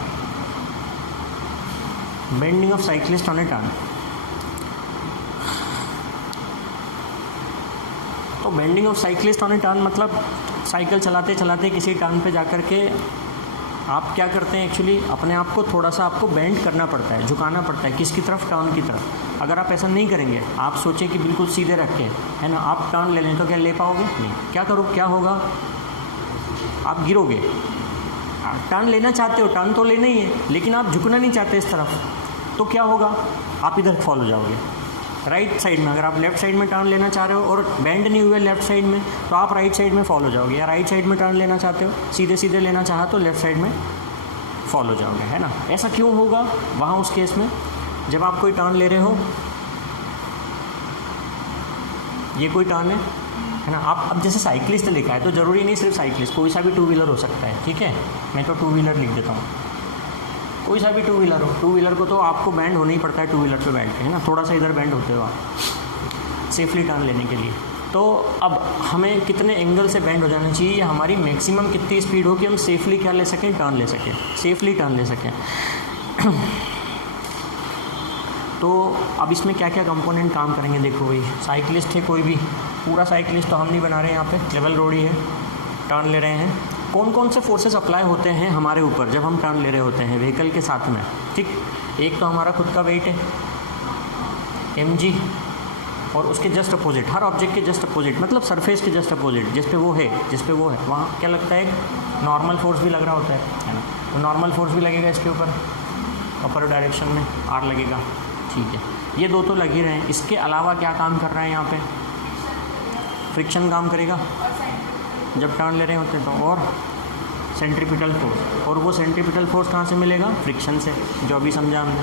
bending of cyclist on a turn। तो bending of cyclist on A turn मतलब साइकिल चलाते चलाते किसी टर्न पे जाकर के आप क्या करते हैं, एक्चुअली अपने आप को थोड़ा सा आपको बेंड करना पड़ता है, झुकाना पड़ता है, किसकी तरफ, टर्न की तरफ। अगर आप ऐसा नहीं करेंगे, आप सोचें कि बिल्कुल सीधे रख के, है ना, आप टर्न ले लें तो क्या ले पाओगे, नहीं। क्या करो, क्या होगा, आप गिरोगे। टर्न लेना चाहते हो, टर्न तो लेना ही है, लेकिन आप झुकना नहीं चाहते इस तरफ, तो क्या होगा, आप इधर फॉल हो जाओगे राइट साइड में। अगर आप लेफ्ट साइड में टर्न लेना चाह रहे हो और बेंड नहीं हुए लेफ्ट साइड में, तो आप राइट साइड में फॉल हो जाओगे। या राइट साइड में टर्न लेना चाहते हो, सीधे सीधे लेना चाहा तो लेफ्ट साइड में फॉल हो जाओगे, है ना। ऐसा क्यों होगा वहाँ उस केस में, जब आप कोई टर्न ले रहे हो, ये कोई टर्न है ना, आप अब जैसे साइकिलिस्ट लिखा है तो ज़रूरी नहीं सिर्फ साइकिलिस्ट, कोई सा भी टू व्हीलर हो सकता है, ठीक है, मैं तो टू व्हीलर लिख देता हूँ, कोई सा भी टू व्हीलर हो। टू व्हीलर को तो आपको बैंड होना ही पड़ता है, टू व्हीलर पे बैठ के, है ना, थोड़ा सा इधर बैंड होते हो आप सेफली टर्न लेने के लिए। तो अब हमें कितने एंगल से बैंड हो जाना चाहिए, या हमारी मैक्सिमम कितनी स्पीड हो कि हम सेफली क्या ले सकें, टर्न ले सकें, सेफली टर्न ले सकें। तो अब इसमें क्या क्या कंपोनेंट काम करेंगे, देखो भाई, साइकिलिस्ट है कोई भी, पूरा साइकिलिस्ट तो हम नहीं बना रहे हैं, यहाँ पे लेवल रोड ही है, टर्न ले रहे हैं। कौन कौन से फोर्सेस अप्लाई होते हैं हमारे ऊपर जब हम टर्न ले रहे होते हैं व्हीकल के साथ में, ठीक। एक तो हमारा खुद का वेट है mg, और उसके जस्ट अपोजिट, हर ऑब्जेक्ट के जस्ट अपोजिट, मतलब सरफेस के जस्ट अपोजिट, जिस पे वो है वहाँ क्या लगता है, नॉर्मल फोर्स भी लग रहा होता है ना। तो नॉर्मल फोर्स भी लगेगा इसके ऊपर, अपर डायरेक्शन में आर लगेगा, ठीक है। ये दो तो लग ही रहे हैं, इसके अलावा क्या काम कर रहा है यहाँ पे, फ्रिक्शन काम करेगा जब टर्न ले रहे होते हैं तो, और सेंट्रीपिटल फोर्स, और वो सेंट्रीपिटल फोर्स कहाँ से मिलेगा, फ्रिक्शन से, जो अभी समझा हमने,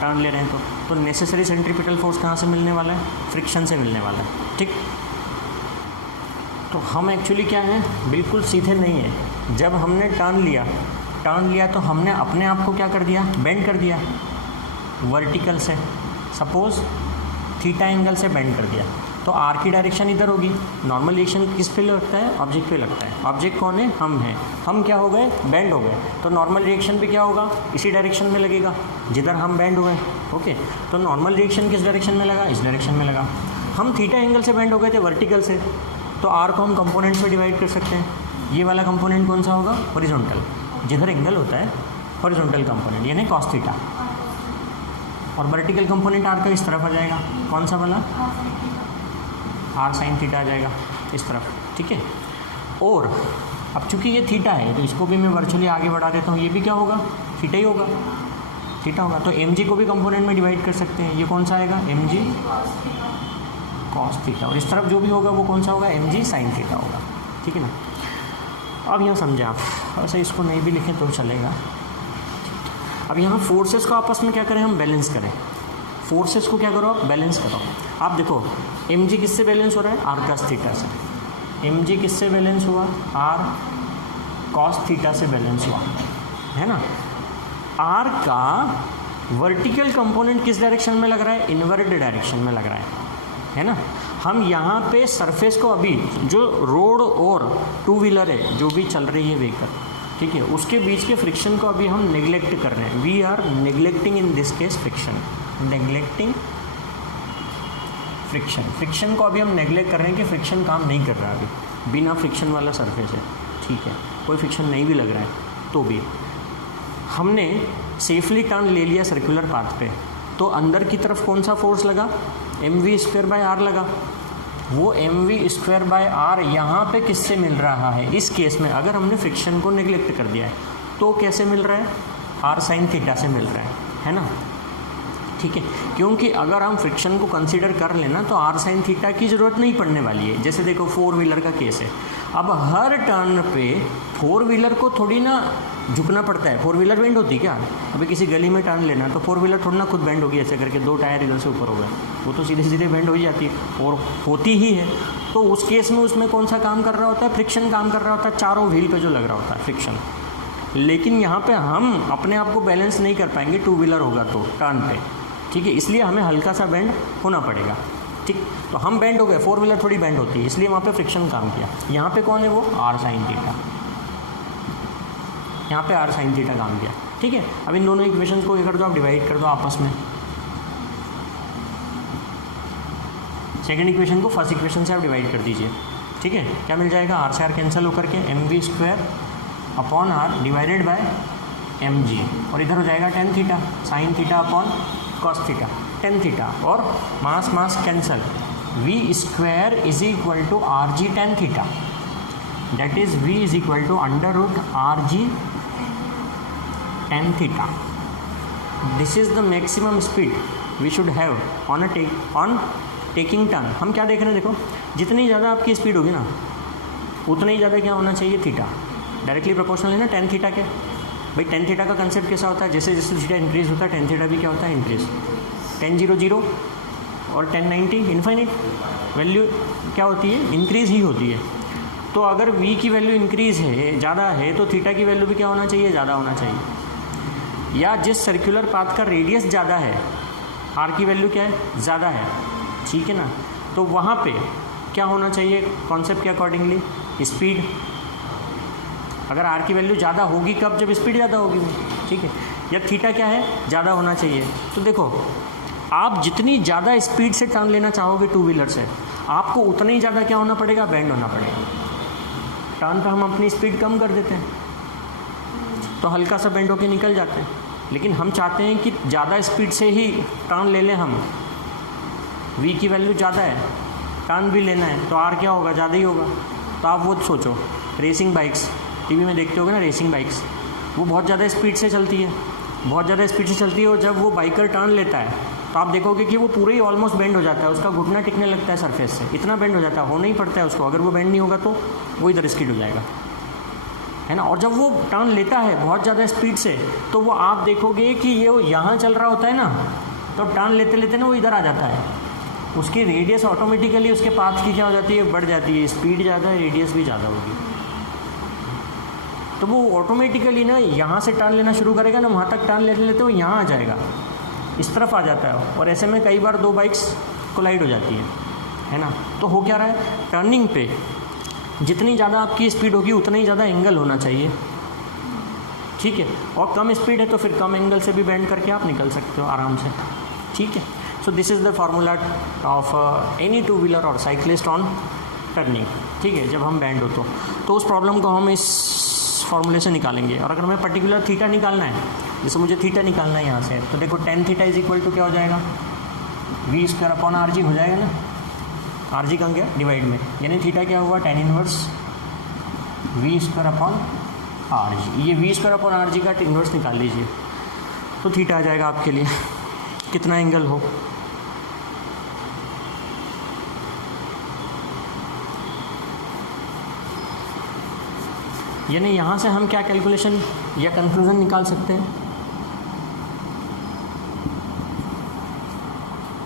टर्न ले रहे हैं तो नेसेसरी सेंट्रीपिटल फोर्स कहाँ से मिलने वाला है, फ्रिक्शन से मिलने वाला है, ठीक। तो हम एक्चुअली क्या है, बिल्कुल सीधे नहीं है। जब हमने टर्न लिया तो हमने अपने आप को क्या कर दिया, बेंड कर दिया वर्टिकल से, सपोज थीटा एंगल से बेंड कर दिया, तो आर की डायरेक्शन इधर होगी। नॉर्मल डायरेक्शन किस पे लगता है, ऑब्जेक्ट पे लगता है। ऑब्जेक्ट कौन है, हम हैं। हम क्या हो गए, बेंड हो गए, तो नॉर्मल डायरेक्शन पे क्या होगा, इसी डायरेक्शन में लगेगा जिधर हम बेंड हुए, ओके। तो नॉर्मल डायरेक्शन किस डायरेक्शन में लगा, इस डायरेक्शन में लगा। हम थीटा एंगल से बेंड हो गए थे वर्टिकल से, तो आर को हम कंपोनेंट्स में डिवाइड कर सकते हैं। ये वाला कंपोनेंट कौन सा होगा, हॉरिजॉन्टल, जिधर एंगल होता है हॉरिजॉन्टल कंपोनेंट, यानी कॉस थीटा। और वर्टिकल कंपोनेंट आर का इस तरफ आ जाएगा, कौन सा वाला, आर साइन थीटा आ जाएगा इस तरफ, ठीक है। और अब चूंकि ये थीटा है तो इसको भी मैं वर्चुअली आगे बढ़ा देता हूँ, ये भी क्या होगा, थीटा ही होगा, थीटा होगा। तो एम जी को भी कंपोनेंट में डिवाइड कर सकते हैं, ये कौन सा आएगा, एम जी कॉस थीटा, और इस तरफ जो भी होगा वो कौन सा होगा, एम जी साइन थीटा होगा, ठीक है ना। अब यहाँ समझे आप, वैसे इसको नहीं भी लिखें तो चलेगा। अब यहाँ फोर्सेस को आपस में क्या करें, हम बैलेंस करें। फोर्सेस को क्या करो, बैलेंस करो। आप देखो एम जी किससे बैलेंस हो रहा है, आर कॉस थीटा से। एम जी किससे बैलेंस हुआ, आर कॉस थीटा से बैलेंस हुआ, है ना। आर का वर्टिकल कंपोनेंट किस डायरेक्शन में लग रहा है, इनवर्ट डायरेक्शन में लग रहा है ना। हम यहाँ पे सरफेस को अभी जो रोड और टू व्हीलर है जो भी चल रही है व्हीकल, ठीक है, उसके बीच के फ्रिक्शन को अभी हम नेग्लेक्ट कर रहे हैं। We are neglecting in this case friction, neglecting friction को अभी हम नेग्लेक्ट कर रहे हैं कि फ्रिक्शन काम नहीं कर रहा है अभी, बिना फ्रिक्शन वाला सरफेस है, ठीक है, कोई फ्रिक्शन नहीं भी लग रहा है तो भी। हमने सेफली टर्न ले लिया सर्कुलर पाथ पे, तो अंदर की तरफ कौन सा फोर्स लगा, m we square by r लगा। वो m we square by r यहाँ पे किससे मिल रहा है, इस केस में अगर हमने फ्रिक्शन को नेग्लेक्ट कर दिया है तो कैसे मिल रहा है, आर साइन थीटा से मिल रहा है ना, ठीक है। क्योंकि अगर हम फ्रिक्शन को कंसीडर कर लेना तो आर साइन थीटा की ज़रूरत नहीं पड़ने वाली है। जैसे देखो 4 व्हीलर का केस है, अब हर टर्न पे 4 व्हीलर को थोड़ी ना झुकना पड़ता है। 4 व्हीलर बेंड होती क्या, अभी किसी गली में टर्न लेना तो 4 व्हीलर थोड़ी ना खुद बेंड होगी ऐसे करके, 2 टायर इधर से ऊपर हो गए, वो तो सीधे सीधे बेंड हो ही जाती है और होती ही है। तो उस केस में उसमें कौन सा काम कर रहा होता है, फ्रिक्शन काम कर रहा होता है, चारों व्हील पे जो लग रहा होता है फ्रिक्शन। लेकिन यहाँ पे हम अपने आप को बैलेंस नहीं कर पाएंगे 2 व्हीलर होगा तो टर्न पे, ठीक है, इसलिए हमें हल्का सा बेंड होना पड़ेगा, ठीक। तो हम बेंड हो गए, 4 व्हीलर थोड़ी बेंड होती है, इसलिए वहाँ पे फ्रिक्शन काम किया। यहाँ पे कौन है वो, आर साइन थीटा, यहाँ पे आर साइन थीटा काम किया, ठीक है। अब इन दोनों इक्वेशंस को ये कर दो, आप डिवाइड कर दो आपस में। सेकंड इक्वेशन को फर्स्ट इक्वेशन से आप डिवाइड कर दीजिए, ठीक है। क्या मिल जाएगा, आर से आर कैंसिल होकर के M we square upon R divided by M G, और इधर हो जाएगा tan theta sine theta upon cos theta, tan theta, और mass mass cancel, V square is equal to R G tan theta, that is v is equal to under root R G tan theta. This is the maximum speed we should have on taking turn. हम क्या देख रहे हैं, देखो जितनी ज़्यादा आपकी speed होगी ना उतना ही ज़्यादा क्या होना चाहिए, थीटा, डायरेक्टली प्रोपोर्शनल है ना टेन थीटा के। भाई टेन थीटा का कंसेप्ट कैसा होता है, जैसे जैसे थीटा इंक्रीज होता है टेन थीटा भी क्या होता है, इंक्रीज। 1000 और 1090 इन्फाइनिट वैल्यू क्या होती है, इंक्रीज ही होती है। तो अगर v की वैल्यू इंक्रीज है, ज़्यादा है, तो थीटा की वैल्यू भी क्या होना चाहिए, ज़्यादा होना चाहिए। या जिस सर्कुलर पाथ का रेडियस ज़्यादा है, r की वैल्यू क्या है, ज़्यादा है, ठीक है ना, तो वहाँ पे क्या होना चाहिए कॉन्सेप्ट के अकॉर्डिंगली, स्पीड। अगर r की वैल्यू ज़्यादा होगी कब, जब स्पीड ज़्यादा होगी, ठीक है। या थीटा क्या है, ज़्यादा होना चाहिए। तो देखो आप जितनी ज़्यादा स्पीड से टर्न लेना चाहोगे 2 व्हीलर से, आपको उतना ही ज़्यादा क्या होना पड़ेगा, बेंड होना पड़ेगा। टर्न पर हम अपनी स्पीड कम कर देते हैं तो हल्का सा बेंड होके निकल जाते हैं, लेकिन हम चाहते हैं कि ज़्यादा स्पीड से ही टर्न ले लें हम, वी की वैल्यू ज़्यादा है, टर्न भी लेना है, तो आर क्या होगा, ज़्यादा ही होगा। तो आप वो सोचो, रेसिंग बाइक्स टीवी में देखते होगे ना, रेसिंग बाइक्स वो बहुत ज़्यादा स्पीड से चलती है, बहुत ज़्यादा स्पीड से चलती है, और जब वो बाइकर टर्न लेता है तो आप देखोगे कि वो पूरे ही ऑलमोस्ट बेंड हो जाता है, उसका घुटना टिकने लगता है सरफेस से, इतना बेंड हो जाता है, होना ही पड़ता है उसको, अगर वो बेंड नहीं होगा तो वो इधर स्किड हो जाएगा, है ना। और जब वो टर्न लेता है बहुत ज़्यादा स्पीड से, तो वो आप देखोगे कि ये यहाँ चल रहा होता है ना, तो टर्न लेते लेते ना वो इधर आ जाता है, उसकी रेडियस ऑटोमेटिकली उसके पाथ की क्या हो जाती है, बढ़ जाती है, स्पीड ज़्यादा है, रेडियस भी ज़्यादा होगी, तो वो ऑटोमेटिकली ना यहाँ से टर्न लेना शुरू करेगा ना, वहाँ तक टर्न लेते लेते वो यहाँ आ जाएगा, इस तरफ आ जाता है, और ऐसे में कई बार दो बाइक्स कोलाइड हो जाती है ना। तो हो क्या रहा है, टर्निंग पे जितनी ज़्यादा आपकी स्पीड होगी उतना ही ज़्यादा एंगल होना चाहिए, ठीक है, और कम स्पीड है तो फिर कम एंगल से भी बेंड करके आप निकल सकते हो आराम से, ठीक है। So this is the formula of any two wheeler और साइक्लिस्ट ऑन टर्निंग, ठीक है, जब हम बेंड हो तो उस प्रॉब्लम को हम इस फॉर्मूले से निकालेंगे। और अगर हमें पर्टिकुलर थीटा निकालना है, जैसे मुझे थीटा निकालना है यहाँ से, तो देखो tan theta is equal to क्या हो जाएगा, v square upon are g हो जाएगा ना, आर जी कहाँ गया, डिवाइड में, यानी थीटा क्या हुआ, tan inverse V square upon are G, ये V square upon are G का इनवर्स निकाल लीजिए, तो थीटा आ जाएगा आपके लिए कितना एंगल हो, यानी यहाँ से हम क्या कैलकुलेशन या कंक्लूजन निकाल सकते हैं,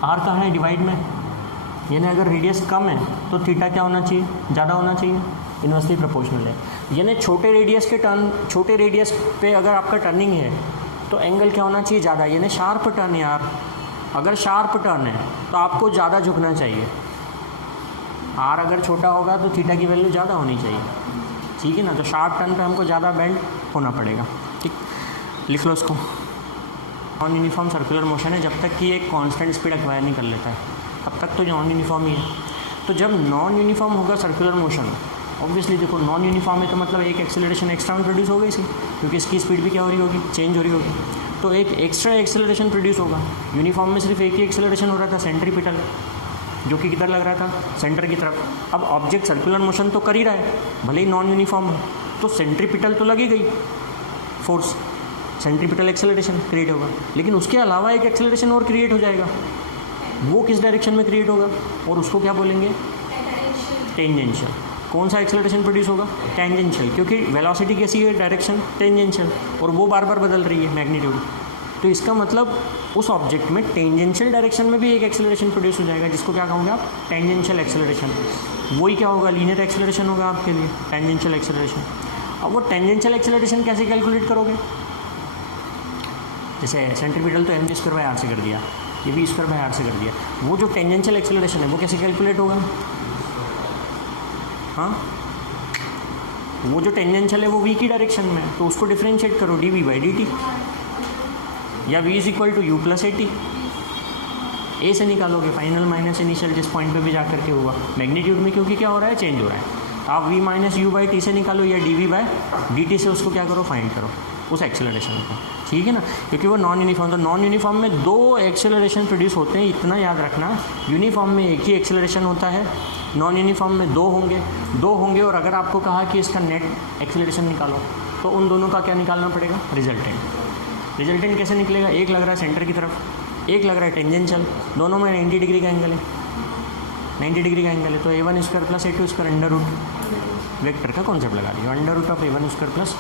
आर कहाँ है, डिवाइड में, यानी अगर रेडियस कम है तो थीटा क्या होना चाहिए, ज़्यादा होना चाहिए, इनवर्सली प्रोपोर्शनल है, यानी छोटे रेडियस पे अगर आपका टर्निंग है तो एंगल क्या होना चाहिए, ज़्यादा, यानी शार्प टर्न है यार, अगर शार्प टर्न है तो आपको ज़्यादा झुकना चाहिए, आर अगर छोटा होगा तो थीटा की वैल्यू ज़्यादा होनी चाहिए, ठीक है ना। तो शार्प टर्न पे हमको ज़्यादा बेंड होना पड़ेगा, ठीक, लिख लो इसको। नॉन यूनिफॉर्म सर्कुलर मोशन है, जब तक कि एक कांस्टेंट स्पीड एक्वायर नहीं कर लेता है तब तक तो नॉन यूनिफॉर्म ही है। तो जब नॉन यूनिफॉर्म होगा सर्कुलर मोशन, ऑब्वियसली देखो नॉन यूनिफॉर्म है तो मतलब एक एक्सेलरेशन एक्स्ट्रा में प्रोड्यूस होगा इसी, क्योंकि इसकी स्पीड भी क्या हो रही होगी, चेंज हो रही होगी, तो एक एक्स्ट्रा एक्सेलरेशन प्रोड्यूस होगा। यूनिफॉर्म में सिर्फ एक ही एक्सेलरेशन हो रहा था, सेंट्रीपिटल, जो कि किधर लग रहा था, सेंटर की तरफ। अब ऑब्जेक्ट सर्कुलर मोशन तो कर ही रहा है, भले ही नॉन यूनिफॉर्म है, तो सेंट्रीपिटल तो लगी गई फोर्स, सेंट्रीपिटल एक्सेलरेशन क्रिएट होगा, लेकिन उसके अलावा एक एक्सेलरेशन और क्रिएट हो जाएगा, वो किस डायरेक्शन में क्रिएट होगा, और उसको क्या बोलेंगे, टेंजेंशियल। कौन सा एक्सेलरेशन प्रोड्यूस होगा, टेंजेंशियल, क्योंकि वेलोसिटी कैसी है, डायरेक्शन टेंजेंशियल, और वो बार बार बदल रही है मैग्नीट्यूड, तो इसका मतलब उस ऑब्जेक्ट में टेंजेंशियल डायरेक्शन में भी एक एक्सेलरेशन प्रोड्यूस हो जाएगा, जिसको क्या कहोगे आप, टेंजेंशियल एक्सेलरेशन। वही क्या होगा, लीनियर एक्सेलरेशन होगा आपके लिए, टेंजेंशियल एक्सेलरेशन। अब वो टेंजेंशियल एक्सेलरेशन कैसे कैलकुलेट करोगे, जैसे सेंट्रीपिटल तो mg/r से कर दिया, ये v/r से कर दिया, वो जो टेंजेंशियल एक्सेलरेशन है वो कैसे कैलकुलेट होगा, हाँ, वो जो टेंजेंशियल है वो v की डायरेक्शन में, तो उसको डिफरेंशिएट करो dv/dt, या v = u + at, ए से निकालोगे, फाइनल माइनस इनिशियल जिस पॉइंट पे भी जा करके हुआ मैग्नीट्यूड में, क्योंकि क्या हो रहा है, चेंज हो रहा है। आप v - u/t से निकालो, या dv/dt से उसको क्या करो, फाइंड करो उस एक्सेलरेशन को, ठीक है ना, क्योंकि वो नॉन यूनिफॉर्म, तो नॉन यूनिफॉर्म में दो एक्सेलरेशन प्रोड्यूस होते हैं, इतना याद रखना। यूनिफॉर्म में एक ही एक्सेलरेशन होता है, नॉन यूनिफॉर्म में दो होंगे, और अगर आपको कहा कि इसका नेट एक्सेलरेशन निकालो, तो उन दोनों का क्या निकालना पड़ेगा, रिजल्टेंट कैसे निकलेगा, एक लग रहा है सेंटर की तरफ, एक लग रहा है टेंजेंशियल, दोनों में 90 डिग्री का एंगल है, 90 डिग्री का एंगल है, तो a1² + a2² under root vector का कॉन्सेप्ट लगा दिया, √a1² +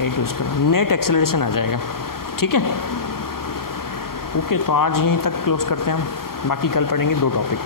a2², नेट एक्सेलरेशन आ जाएगा, ठीक है। ओके, तो आज यहीं तक क्लोज करते हैं हम, बाकी कल पढ़ेंगे 2 टॉपिक।